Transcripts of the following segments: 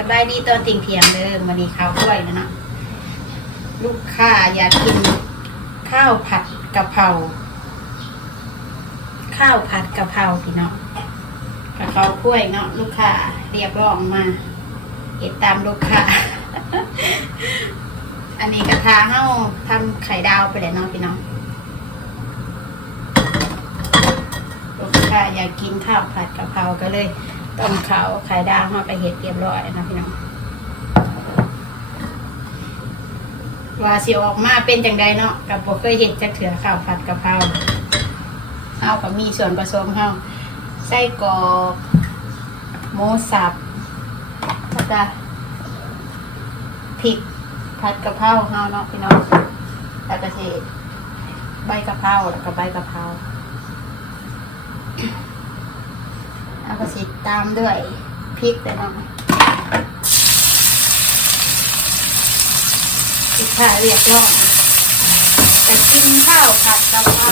สบายดีตอนทิ้งเทียงเด้อมาดีข้าวกล้วยนะเนาะลูกค้าอยากกินข้าวผัดกะเพราข้าวผัดกะเพราพี่เน้องกะเพรากล้วยเนาะลูกค้าเรียกร้องมาเก็บตามลูกค้าอันนี้กระทาเฮาทำไข่ดาวไปเลยเนาะพี่น้องลูกค้าอยากกินข้าวผัดกะเพราก็เลย ต้มเขาวไข่ดาวเฮาไปเห็ดเรียบร้อยนะพี่น้องว่าสิออกมาเป็นจังใดเนาะกับบ่เคยเห็ดจักเถือข้าวผัดกะเพราเฮาก็มีส่วนผสมเฮาไส้กรอกหมูสับแล้วก็พริกผัดกะเพราเฮาเนาะพี่น้องแล้วก็สิใบกะเพราแล้วก็ใบกะเพรา แล้วก็สิตามด้วยพริกเลยเนาะสิค่าเรียกร้องจะกินข้าวผัดกะเพรา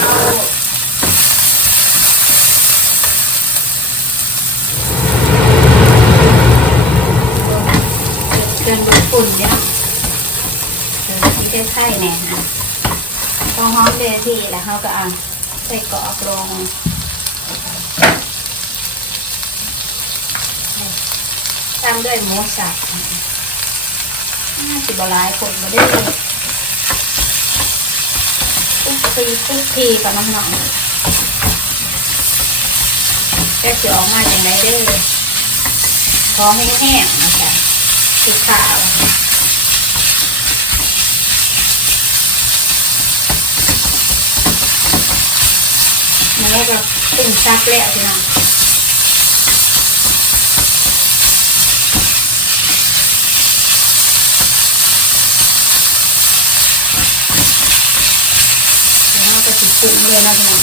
เครื่องดูฝุ่นเนี่ยเออที่ได้ไข่แน่นะพอหอมเดที่แล้วเขาก็เอาใส่กรอกลง ตามด้วยหมูสับน่าสิบหลายคนมาได้เลยคุกทีคุกทีกับน้องๆแค่จะออกมาอย่างไรได้เลยพอแห้งนะจ๊ะสีขาวมันก็ตึงซักแล้วพี่น้องแล้วมันก็ ติดเลยนะพี่น้อง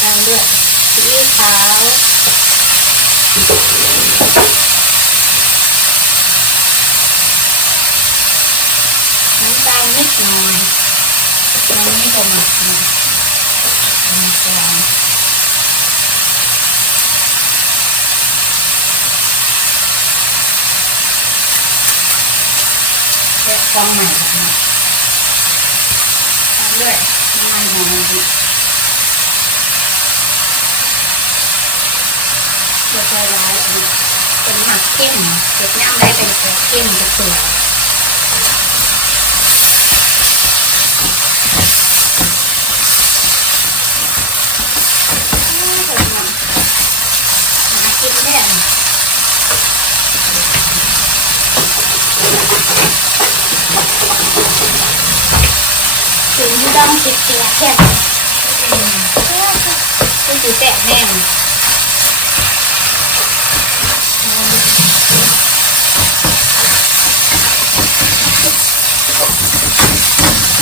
ตามด้วยซีอิ๊วขาวน้ำตาลนิดหน่อยน้ำนี้ก็หมักนะน้ำตาล แยกฟองใหม่แบบนี้ตามด้วยน้ำมันหอยดิเพื่อใส่ร้ายอันนี้เป็นหมักเข้มเด็กย่างได้เป็นตัวเข้มกับตัวกินแน่ถึงที่ ต้องคิดเสียแค่คือสีแตกแน่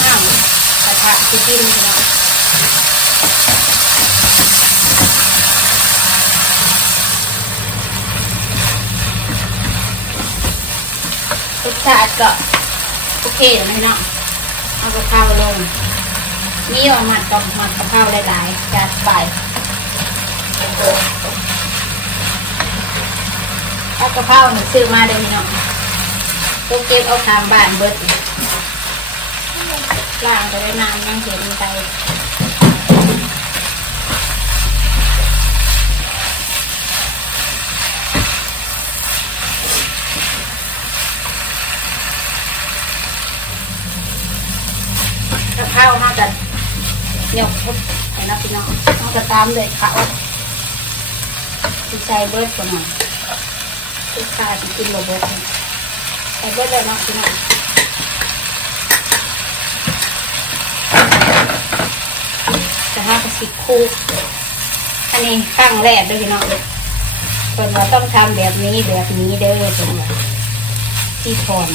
อ้าวกระทะที่กินเนาะรสชาติก็โอเคแล้วนะเนากะเพราลงนี่ออกมาต้องมากะเพราหลายๆจัดไปถ้ากะเพราหนึ่งซื้อมาเดี๋ยวพี่น้องต้องเก็บเอาทางบ้านเบิดล้างไปด้วยน้ำนั่งเห็นไป กะเพรามากันยกทุบไปนะพี่น้องต้องกระตามเลยเขาที่ใส่เบิร์ดก่อนหน่อยที่ใส่ที่กินโรเบิดเนี่ยใส่เบิดเลยนาะพี่น้องจะห้ากระสิบคู่อันนี้ข้งแรกด้วยพี่น้องคนว่าต้องทำแบบนี้แบบนี้เด้อเป็นว่าที่ทน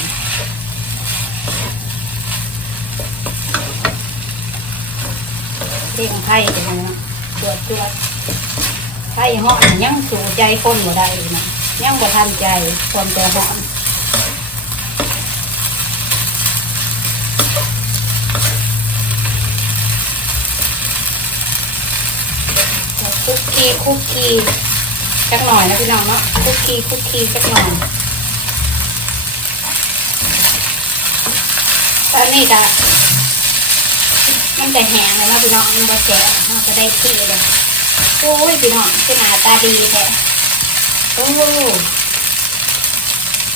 เร่งไพ่ไปเลยนะตรวจตรวจไพ่ห้อนยังสู่ใจคนบ่ได้นะยังบ่ทันใจความใจห้อนคุกกี้คุกกี้สักหน่อยนะพี่น้องเนาะคุกกี้คุกกี้สักหน่อยตอนนี้ก็ มันจะแห้งเลยเนาะพี่น้องมันบ่แก่มันก็ได้ที่เลยโอ้ยพี่น้องคือหน้าตาดีแท้โอ้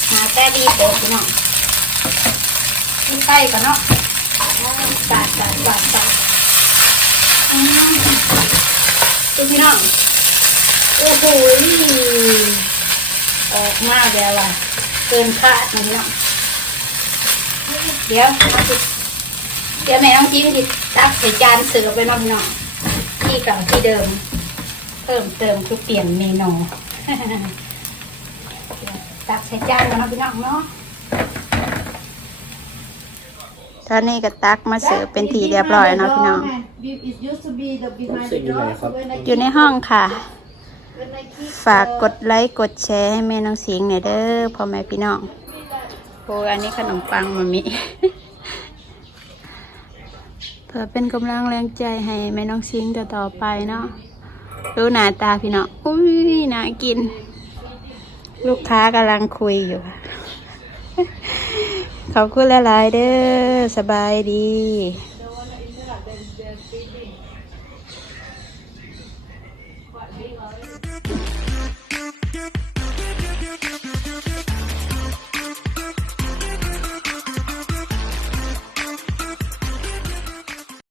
หน้าตาดีโตพี่น้องขึ้นไปก่อนเนาะสาดสาดสาดสาดอืมดูพี่น้องโอ้โหออกมาแล้วอะเกินคาดนะพี่น้องเดี๋ยวเดี๋ยวแม่น้องจิ้มดิ ตักใส่จานเสิร์ฟไปน้องพี่น้องที่เก่าที่เดิม เพิ่มเติมคือเปลี่ยนเมนูตักใส่จานมาน้องพี่น้องเนาะตอนนี้ก็ตักมาเสิร์ฟเป็นทีเรียบร้อยเนาะพี่น้อง It used to be the behind Sit the in door. there, So when I อยู่ในห้องค่ะ when I keep ฝากกดไลค์กดแชร์ให้แม่น้องสิงห์หน่อยเด้อพ่อแม่พี่น้องโอ้อันนี้ขนมปังมามิ เพื่อเป็นกำลังแรงใจให้แม่น้องซิงต่อต่อไปเนาะดูหน้าตาพี่เนาะอุ้ยน่ากิน ลูกค้ากำลังคุยอยู่ ขอบคุณหลาย ๆ เด้อสบายดี